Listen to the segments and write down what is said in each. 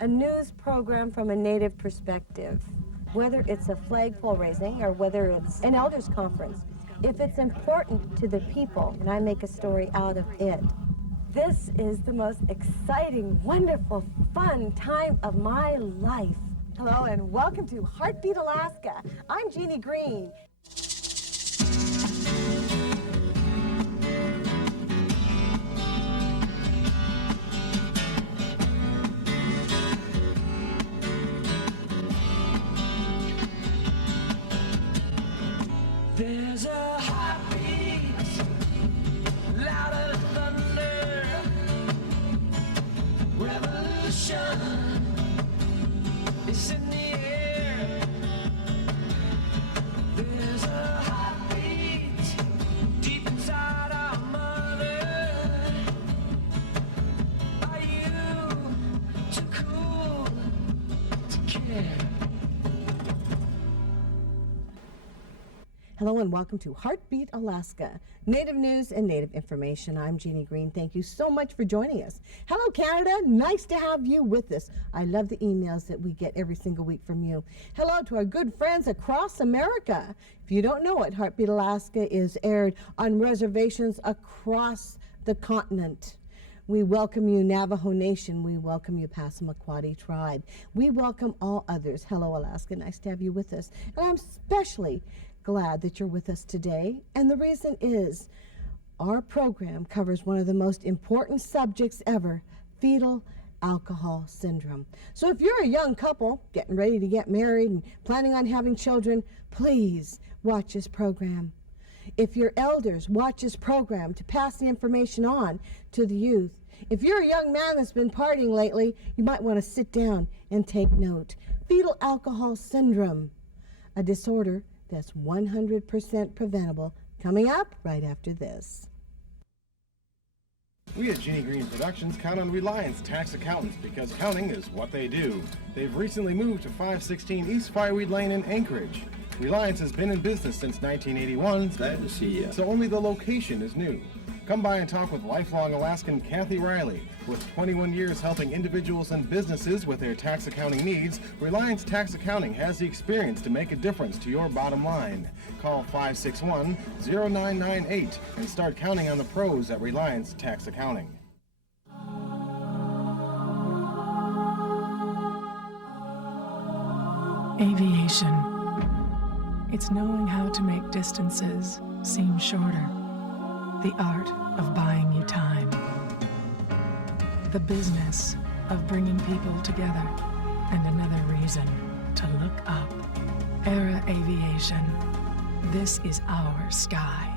a news program from a Native perspective. Whether it's a flagpole raising or whether it's an elders conference, if it's important to the people and I make a story out of it, this is the most exciting, wonderful, fun time of my life. Hello and welcome to Heartbeat, Alaska. I'm Jeannie Green. There's a heartbeat, louder than thunder, revolution is in the air. There's a heartbeat deep inside our mother. Are you too cool to care? Hello and welcome to Heartbeat, Alaska. Native news and Native information. I'm Jeannie Green. Thank you so much for joining us. Hello, Canada. Nice to have you with us. I love the emails that we get every single week from you. Hello to our good friends across America. If you don't know it, Heartbeat, Alaska is aired on reservations across the continent. We welcome you, Navajo Nation. We welcome you, Passamaquoddy Tribe. We welcome all others. Hello, Alaska. Nice to have you with us. And I'm especially glad that you're with us today. And the reason is our program covers one of the most important subjects ever, fetal alcohol syndrome. So if you're a young couple getting ready to get married and planning on having children, please watch this program. If you're elders, watch this program to pass the information on to the youth. If you're a young man that's been partying lately, you might want to sit down and take note. Fetal alcohol syndrome, a disorder that's 100% preventable, coming up right after this. We at Jeannie Green Productions count on Reliance Tax Accountants because accounting is what they do. They've recently moved to 516 East Fireweed Lane in Anchorage. Reliance has been in business since 1981. Glad to see you. So only the location is new. Come by and talk with lifelong Alaskan Kathy Riley. With 21 years helping individuals and businesses with their tax accounting needs, Reliance Tax Accounting has the experience to make a difference to your bottom line. Call 561-0998 and start counting on the pros at Reliance Tax Accounting. Aviation. It's knowing how to make distances seem shorter. The art of buying you time. The business of bringing people together. And another reason to look up. Era Aviation. This is our sky.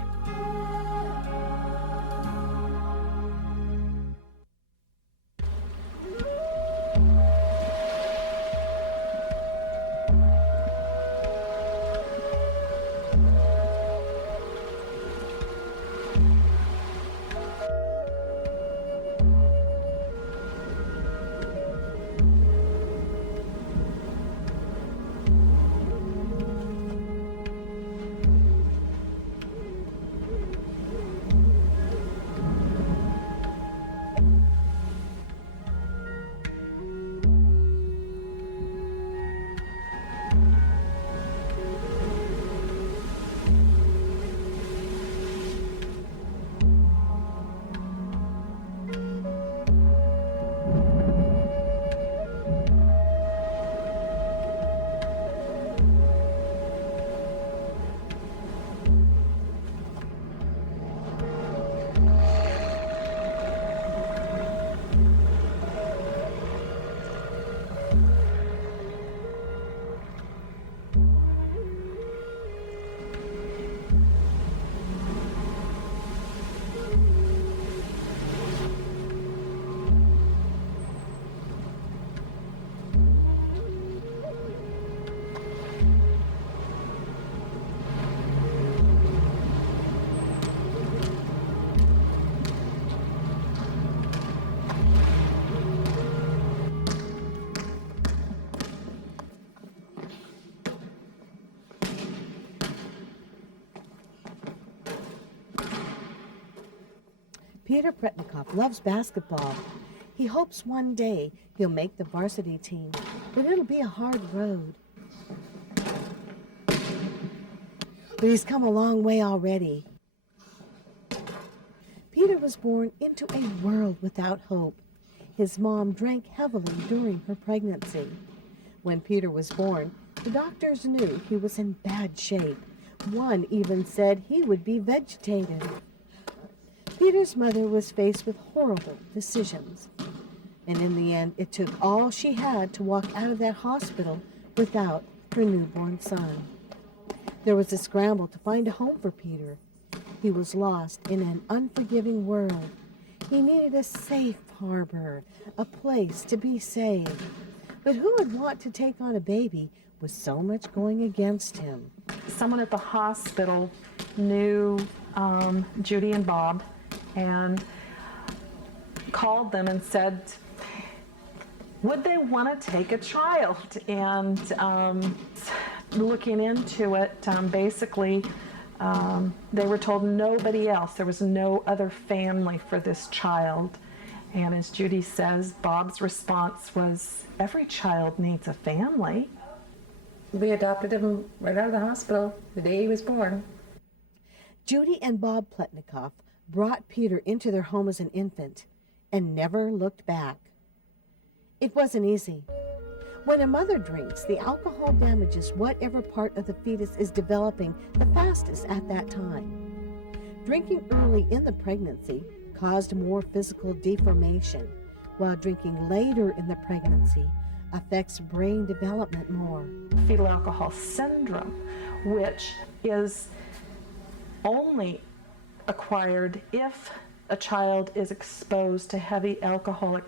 Peter Pletnikoff loves basketball. He hopes one day he'll make the varsity team, but it'll be a hard road. But he's come a long way already. Peter was born into a world without hope. His mom drank heavily during her pregnancy. When Peter was born, the doctors knew he was in bad shape. One even said he would be vegetated. Peter's mother was faced with horrible decisions. And in the end, it took all she had to walk out of that hospital without her newborn son. There was a scramble to find a home for Peter. He was lost in an unforgiving world. He needed a safe harbor, a place to be saved. But who would want to take on a baby with so much going against him? Someone at the hospital knew Judy and Bob and called them and said, would they want to take a child? And looking into it, basically, they were told nobody else. There was no other family for this child. And as Judy says, Bob's response was, every child needs a family. We adopted him right out of the hospital the day he was born. Judy and Bob Pletnikoff brought Peter into their home as an infant and never looked back. It wasn't easy. When a mother drinks, the alcohol damages whatever part of the fetus is developing the fastest at that time. Drinking early in the pregnancy caused more physical deformation, while drinking later in the pregnancy affects brain development more. Fetal alcohol syndrome, which is only acquired if a child is exposed to heavy alcohol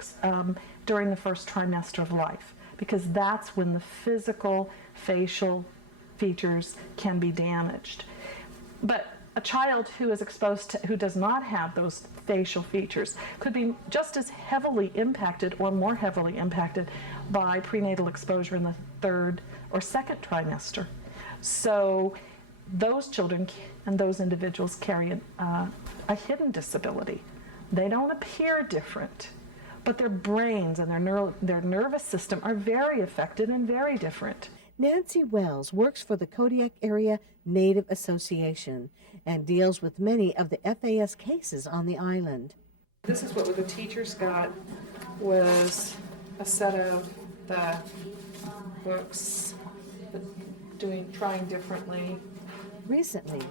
during the first trimester of life, because that's when the physical facial features can be damaged. But a child who is exposed to, who does not have those facial features, could be just as heavily impacted or more heavily impacted by prenatal exposure in the third or second trimester. So those children and those individuals carry a hidden disability. They don't appear different, but their brains and their nervous system are very affected and very different. Nancy Wells works for the Kodiak Area Native Association and deals with many of the FAS cases on the island. This is what the teachers got, was a set of the books, trying differently. Recently,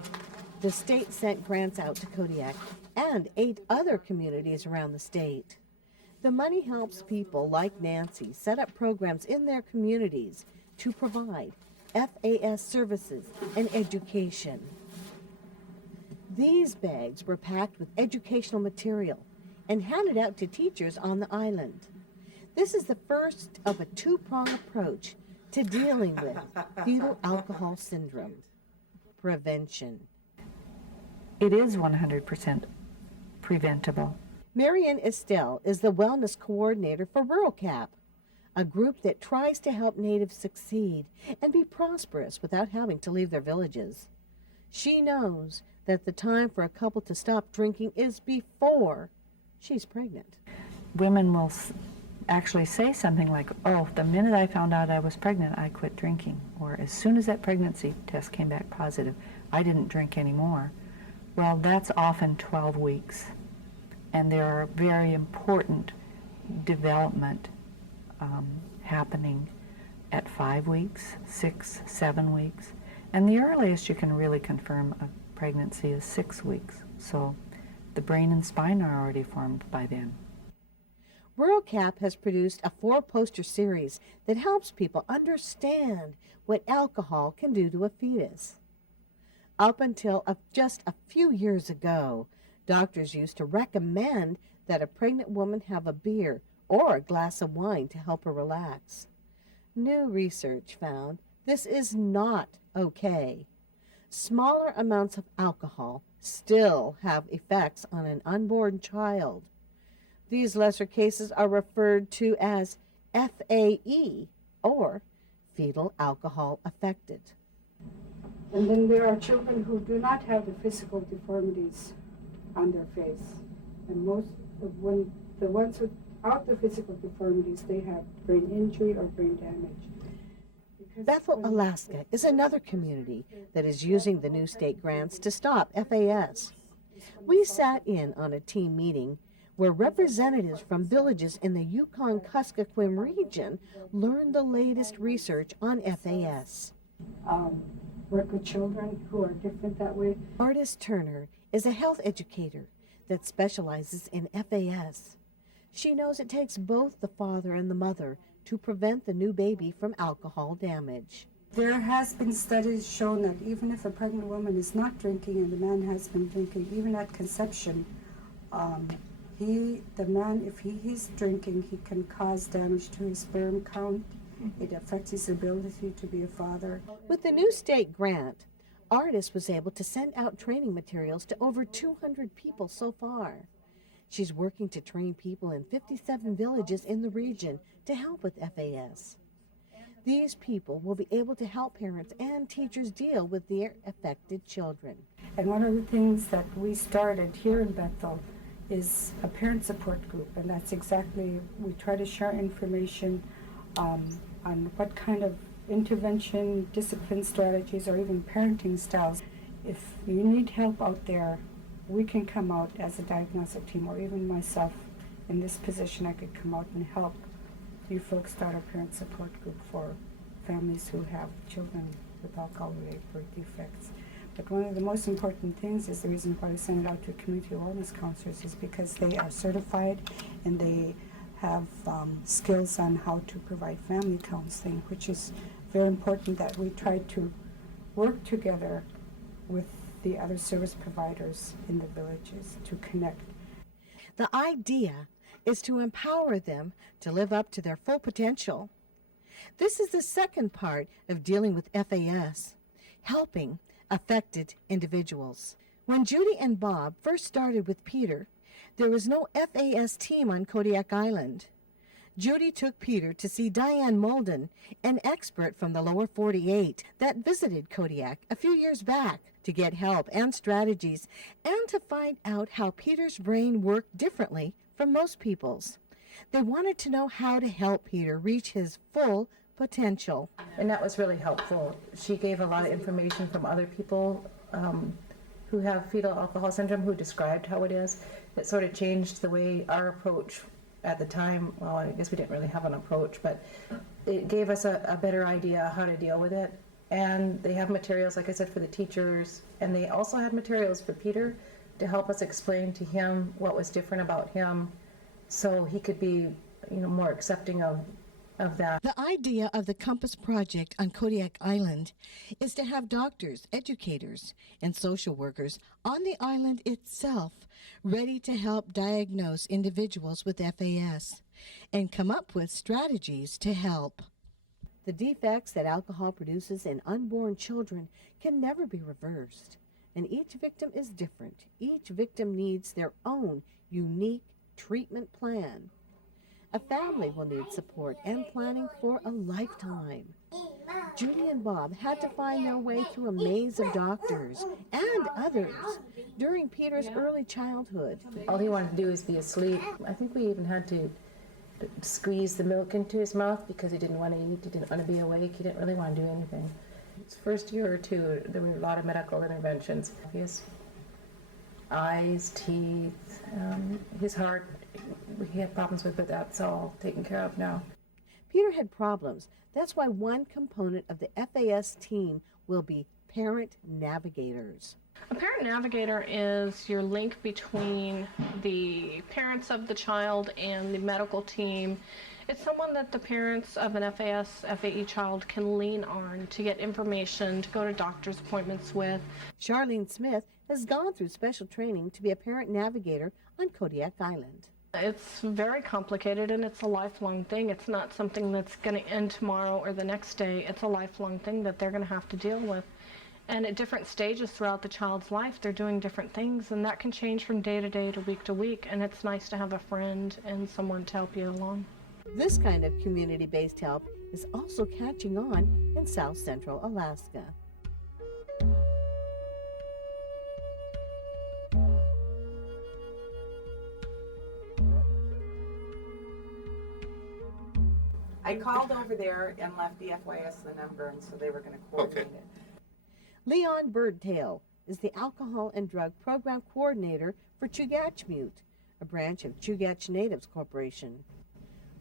the state sent grants out to Kodiak and 8 other communities around the state. The money helps people like Nancy set up programs in their communities to provide FAS services and education. These bags were packed with educational material and handed out to teachers on the island. This is the first of a 2-pronged approach to dealing with fetal alcohol syndrome. Prevention. It is 100% preventable. Marian Estelle is the wellness coordinator for Rural Cap, a group that tries to help natives succeed and be prosperous without having to leave their villages. She knows that the time for a couple to stop drinking is before she's pregnant. Women will actually say something like, oh, the minute I found out I was pregnant, I quit drinking. Or as soon as that pregnancy test came back positive, I didn't drink anymore. Well, that's often 12 weeks. And there are very important development happening at 5 weeks, 6, 7 weeks. And the earliest you can really confirm a pregnancy is 6 weeks. So the brain and spine are already formed by then. Rural Cap has produced a 4-poster series that helps people understand what alcohol can do to a fetus. Up until just a few years ago, doctors used to recommend that a pregnant woman have a beer or a glass of wine to help her relax. New research found this is not okay. Smaller amounts of alcohol still have effects on an unborn child. These lesser cases are referred to as FAE, or fetal alcohol affected. And then there are children who do not have the physical deformities on their face. And most of the ones without the physical deformities, they have brain injury or brain damage. Because Bethel, when- Alaska is another community that is using the new state grants to stop FAS. We sat in on a team meeting where representatives from villages in the Yukon-Kuskokwim region learned the latest research on FAS. Work with children who are different that way. Ardyce Turner is a health educator that specializes in FAS. She knows it takes both the father and the mother to prevent the new baby from alcohol damage. There has been studies shown that even if a pregnant woman is not drinking and the man has been drinking, even at conception, the man, if he's drinking, he can cause damage to his sperm count. It affects his ability to be a father. With the new state grant, Ardyce was able to send out training materials to over 200 people so far. She's working to train people in 57 villages in the region to help with FAS. These people will be able to help parents and teachers deal with their affected children. And one of the things that we started here in Bethel is a parent support group, and that's exactly, we try to share information on what kind of intervention, discipline strategies, or even parenting styles. If you need help out there, we can come out as a diagnostic team, or even myself in this position, I could come out and help you folks start a parent support group for families who have children with alcohol-related birth defects. But one of the most important things is the reason why we send it out to community wellness counselors is because they are certified and they have skills on how to provide family counseling, which is very important that we try to work together with the other service providers in the villages to connect. The idea is to empower them to live up to their full potential. This is the second part of dealing with FAS, helping affected individuals. When Judy and Bob first started with Peter, there was no FAS team on Kodiak Island. Judy took Peter to see Diane Molden, an expert from the lower 48 that visited Kodiak a few years back to get help and strategies and to find out how Peter's brain worked differently from most people's. They wanted to know how to help Peter reach his full potential. And that was really helpful. She gave a lot of information from other people who have fetal alcohol syndrome who described how it is. It sort of changed the way our approach at the time, well, I guess we didn't really have an approach, but it gave us a better idea how to deal with it. And they have materials, like I said, for the teachers, and they also had materials for Peter to help us explain to him what was different about him so he could be, more accepting of that. The idea of the Compass Project on Kodiak Island is to have doctors, educators, and social workers on the island itself ready to help diagnose individuals with FAS and come up with strategies to help. The defects that alcohol produces in unborn children can never be reversed, and each victim is different. Each victim needs their own unique treatment plan. A family will need support and planning for a lifetime. Judy and Bob had to find their way through a maze of doctors and others during Peter's early childhood. All he wanted to do was be asleep. I think we even had to squeeze the milk into his mouth because he didn't want to eat, he didn't want to be awake, he didn't really want to do anything. His first year or two, there were a lot of medical interventions. His eyes, teeth, his heart, he had problems with, but that's all taken care of now. Peter had problems. That's why one component of the FAS team will be parent navigators. A parent navigator is your link between the parents of the child and the medical team. It's someone that the parents of an FAE child can lean on to get information, to go to doctor's appointments with. Charlene Smith has gone through special training to be a parent navigator on Kodiak Island. It's very complicated and it's a lifelong thing. It's not something that's going to end tomorrow or the next day. It's a lifelong thing that they're going to have to deal with. And at different stages throughout the child's life, they're doing different things, and that can change from day to week, and it's nice to have a friend and someone to help you along. This kind of community-based help is also catching on in South Central Alaska. I called over there and left the FYS the number, and so they were going to coordinate it. Leon Birdtail is the Alcohol and Drug Program Coordinator for Chugachmute, a branch of Chugach Natives Corporation.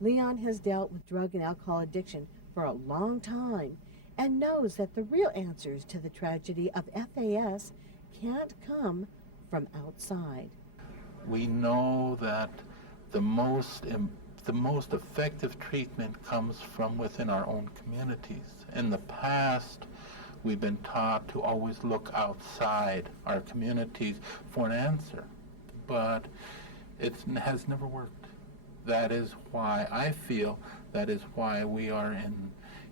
Leon has dealt with drug and alcohol addiction for a long time and knows that the real answers to the tragedy of FAS can't come from outside. We know that the most effective treatment comes from within our own communities. In the past, we've been taught to always look outside our communities for an answer, but it has never worked. That is why I feel that is why we are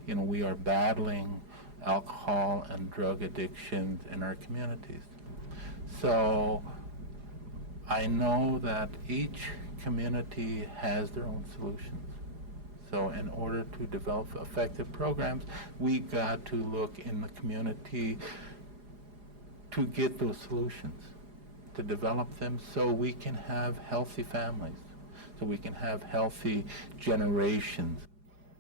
we are battling alcohol and drug addictions in our communities. So I know that each community has their own solutions. So in order to develop effective programs, we got to look in the community to get those solutions, to develop them so we can have healthy families, so we can have healthy generations.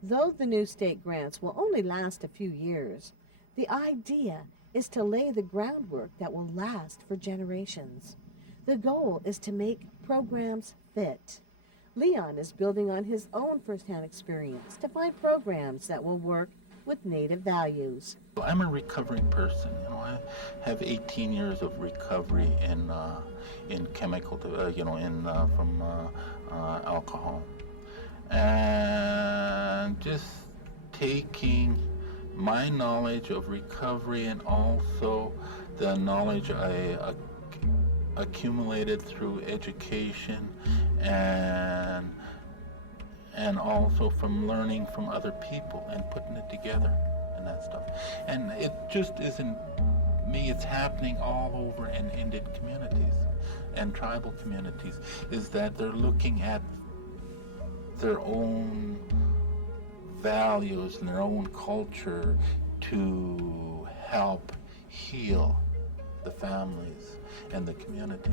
Though the new state grants will only last a few years, the idea is to lay the groundwork that will last for generations. The goal is to make programs fit. Leon is building on his own firsthand experience to find programs that will work with Native values. I'm a recovering person. I have 18 years of recovery in chemical, from alcohol, and just taking my knowledge of recovery and also the knowledge I accumulated through education and also from learning from other people and putting it together and that stuff. And it just isn't me, it's happening all over in Indian communities and tribal communities, is that they're looking at their own values and their own culture to help heal the families and the community.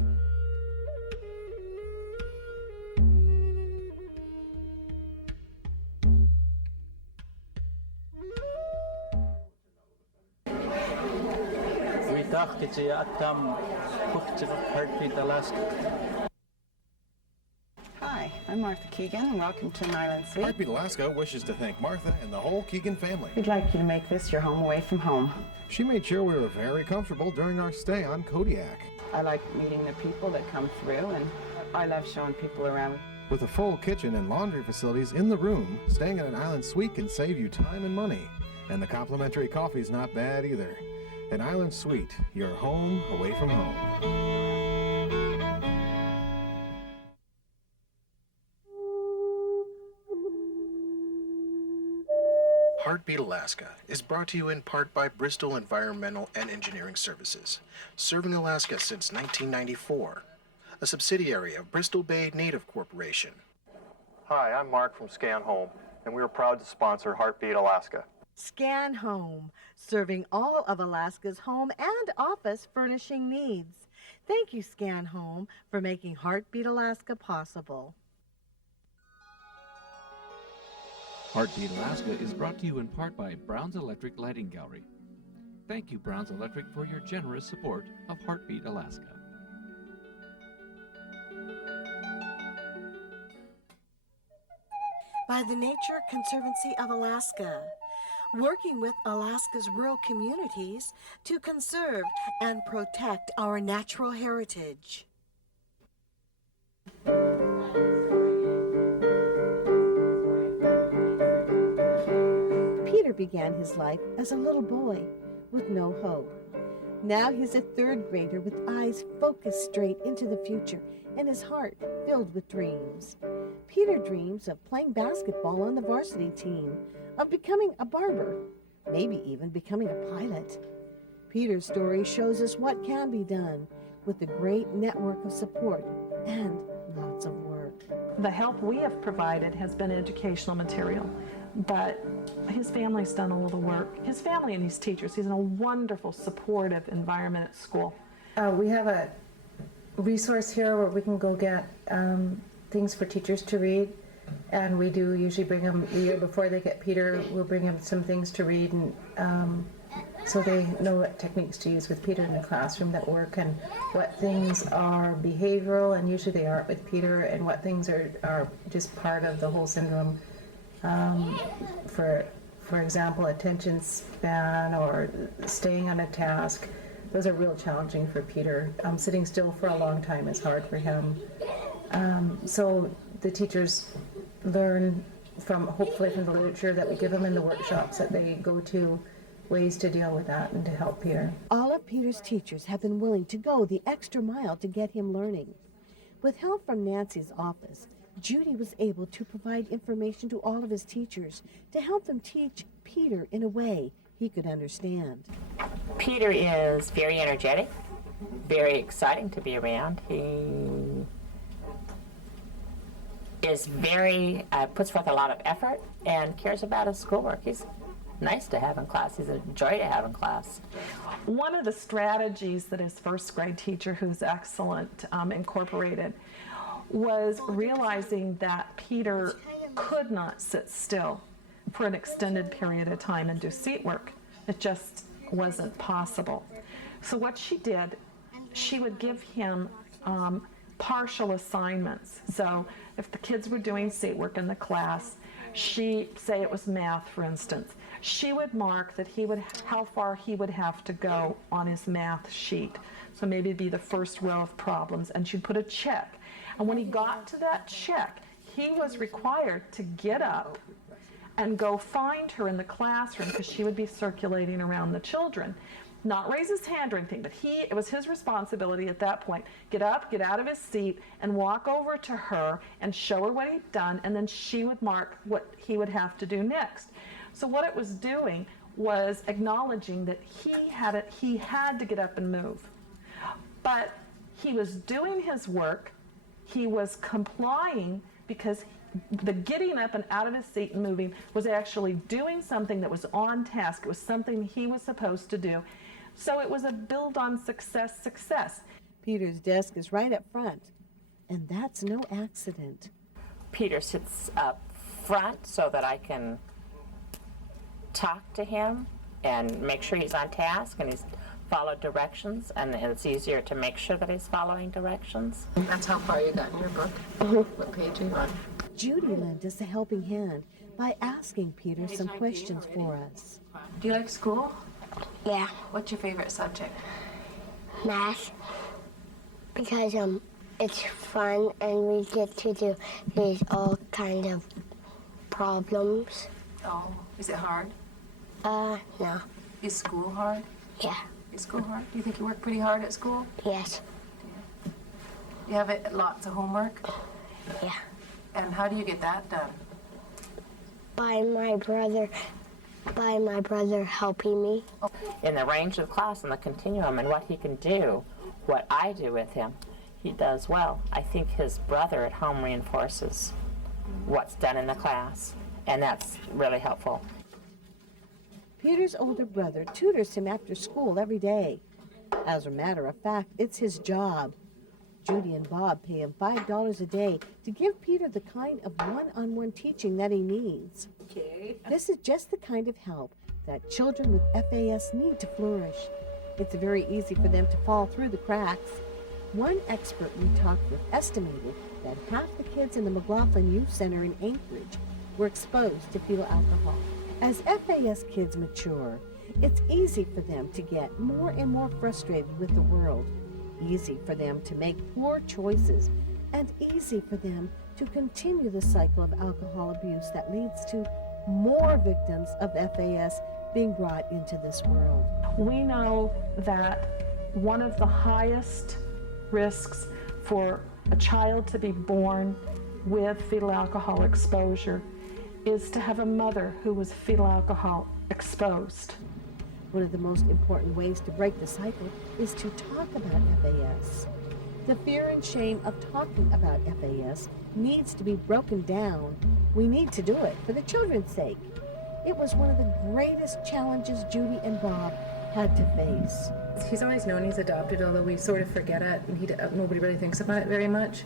Hi, I'm Martha Keegan, and welcome to an Island Suite. Heartbeat Alaska wishes to thank Martha and the whole Keegan family. We'd like you to make this your home away from home. She made sure we were very comfortable during our stay on Kodiak. I like meeting the people that come through, and I love showing people around. With a full kitchen and laundry facilities in the room, staying at an Island Suite can save you time and money. And the complimentary coffee's not bad either. An Island Suite, your home away from home. Heartbeat Alaska is brought to you in part by Bristol Environmental and Engineering Services, serving Alaska since 1994, a subsidiary of Bristol Bay Native Corporation. Hi, I'm Mark from Scan Home, and we are proud to sponsor Heartbeat Alaska. Scan Home, serving all of Alaska's home and office furnishing needs. Thank you, Scan Home, for making Heartbeat Alaska possible. Heartbeat Alaska is brought to you in part by Brown's Electric Lighting Gallery. Thank you, Brown's Electric, for your generous support of Heartbeat Alaska. By the Nature Conservancy of Alaska, working with Alaska's rural communities to conserve and protect our natural heritage. Peter began his life as a little boy with no hope. Now he's a third grader with eyes focused straight into the future and his heart filled with dreams. Peter dreams of playing basketball on the varsity team, of becoming a barber, maybe even becoming a pilot. Peter's story shows us what can be done with a great network of support and lots of work. The help we have provided has been educational material, but his family's done all the work. His family and his teachers, he's in a wonderful, supportive environment at school. We have a resource here where we can go get things for teachers to read. And we do usually bring them the year before they get Peter. We'll bring them some things to read, and so they know what techniques to use with Peter in the classroom that work, and what things are behavioral, and usually they aren't with Peter, and what things are just part of the whole syndrome. For example, attention span or staying on a task. Those are real challenging for Peter. Sitting still for a long time is hard for him. So the teachers learn hopefully from the literature that we give them in the workshops that they go to, ways to deal with that and to help Peter. All of Peter's teachers have been willing to go the extra mile to get him learning. With help from Nancy's office, Judy was able to provide information to all of his teachers to help them teach Peter in a way he could understand. Peter is very energetic, very exciting to be around. He is puts forth a lot of effort and cares about his schoolwork. He's nice to have in class. He's a joy to have in class. One of the strategies that his first grade teacher, who's excellent, incorporated was realizing that Peter could not sit still for an extended period of time and do seat work. It just wasn't possible. So what she did, she would give him partial assignments. So if the kids were doing seat work in the class, say it was math, for instance, she would mark that how far he would have to go on his math sheet. So maybe it'd be the first row of problems, and she'd put a check. And when he got to that check, he was required to get up and go find her in the classroom, because she would be circulating around the children. Not raise his hand or anything, but it was his responsibility at that point. Get up, get out of his seat, and walk over to her and show her what he'd done, and then she would mark what he would have to do next. So what it was doing was acknowledging that he had to get up and move. But he was doing his work, he was complying, because the getting up and out of his seat and moving was actually doing something that was on task. It was something he was supposed to do. So it was a build on success. Peter's desk is right up front, and that's no accident. Peter sits up front so that I can talk to him and make sure he's on task and he's followed directions, and it's easier to make sure that he's following directions. That's how far you got in your book? What page are you on? Judy lent us a helping hand by asking Peter some questions for us. Do you like school? Yeah. What's your favorite subject? Math. Because it's fun and we get to do these all kind of problems. Oh, is it hard? No. Is school hard? Yeah. Is school hard? Do you think you work pretty hard at school? Yes. You have lots of homework? Yeah. And how do you get that done? By my brother helping me. In the range of the class and the continuum and what he can do, what I do with him, he does well. I think his brother at home reinforces what's done in the class, and that's really helpful. Peter's older brother tutors him after school every day. As a matter of fact, it's his job. Judy and Bob pay him $5 a day to give Peter the kind of one-on-one teaching that he needs. Okay. This is just the kind of help that children with FAS need to flourish. It's very easy for them to fall through the cracks. One expert we talked with estimated that half the kids in the McLaughlin Youth Center in Anchorage were exposed to fetal alcohol. As FAS kids mature, it's easy for them to get more and more frustrated with the world, easy for them to make poor choices, and easy for them to continue the cycle of alcohol abuse that leads to more victims of FAS being brought into this world. We know that one of the highest risks for a child to be born with fetal alcohol exposure is to have a mother who was fetal alcohol exposed. One of the most important ways to break the cycle is to talk about FAS. The fear and shame of talking about FAS needs to be broken down. We need to do it for the children's sake. It was one of the greatest challenges Judy and Bob had to face. He's always known he's adopted, although we sort of forget it, and nobody really thinks about it very much.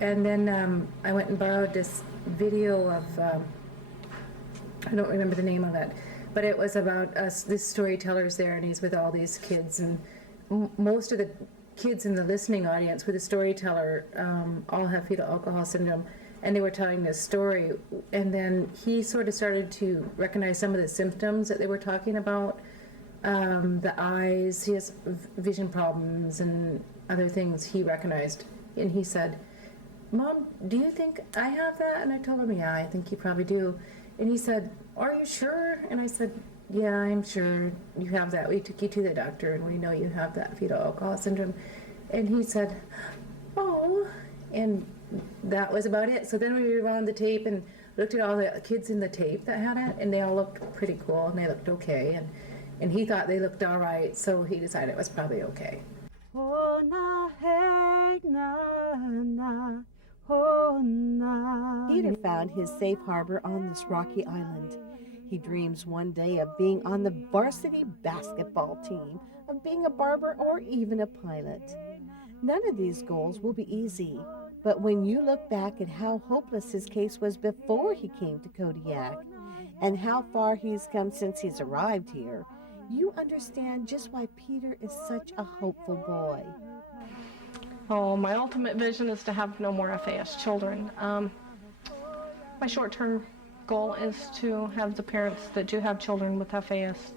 And then I went and borrowed this video of, I don't remember the name of it, but it was about this storyteller's there, and he's with all these kids, and most of the kids in the listening audience with the storyteller all have fetal alcohol syndrome, and they were telling this story, and then he sort of started to recognize some of the symptoms that they were talking about. The eyes, he has vision problems and other things he recognized, and he said, "Mom, do you think I have that?" And I told him, "Yeah, I think you probably do." And he said, "Are you sure?" And I said, "Yeah, I'm sure you have that. We took you to the doctor and we know you have that fetal alcohol syndrome." And he said, "Oh," and that was about it. So then we rewound the tape and looked at all the kids in the tape that had it, and they all looked pretty cool and they looked okay. And he thought they looked all right, so he decided it was probably okay. Oh, na, hey, na, na. Oh, na. Peter found his safe harbor on this rocky island. He dreams one day of being on the varsity basketball team, of being a barber, or even a pilot. None of these goals will be easy, but when you look back at how hopeless his case was before he came to Kodiak, and how far he's come since he's arrived here, you understand just why Peter is such a hopeful boy. Oh, my ultimate vision is to have no more FAS children. My short-term goal is to have the parents that do have children with FAS,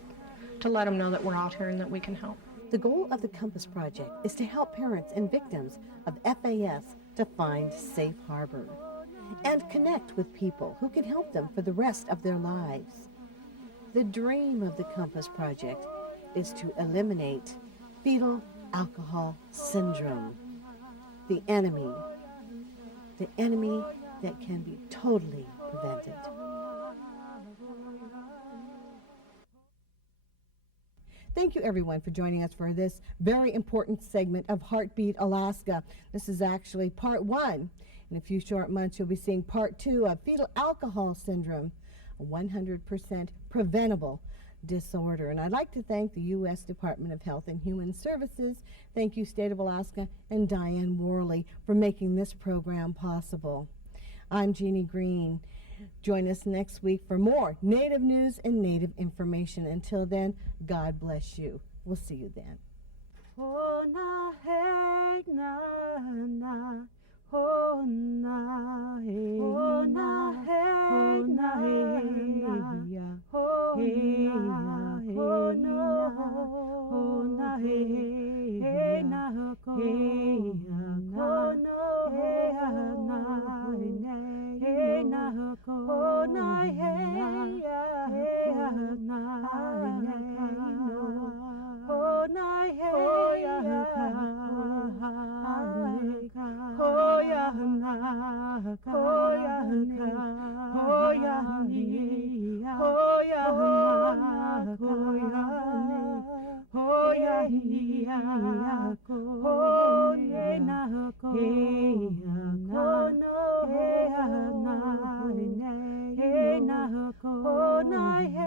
to let them know that we're out here and that we can help. The goal of the Compass Project is to help parents and victims of FAS to find safe harbor and connect with people who can help them for the rest of their lives. The dream of the Compass Project is to eliminate fetal alcohol syndrome, the enemy that can be totally prevented. Thank you, everyone, for joining us for this very important segment of Heartbeat Alaska. This is actually part 1. In a few short months, you'll be seeing part 2 of fetal alcohol syndrome, a 100% preventable disorder. And I'd like to thank the U.S. Department of Health and Human Services, thank you, State of Alaska, and Diane Worley for making this program possible. I'm Jeannie Green. Join us next week for more Native news and Native information. Until then, God bless you. We'll see you then. Oh, na, hey, na, na. Oh, na, hey, oh, na, hey, na, hey, oh, na, oh, no, oh, na, hey, hey, na, hey, oh, no, hey, na, hey, na, oh, na, hey, na, oh, na, hey, oh, ya na, oh, ya na, oh, ya ni, oh, ya na, oh, ya ni, oh, ya ni, oh, ne na, hey, na, no, hey, na, hey, na, oh, na, hey.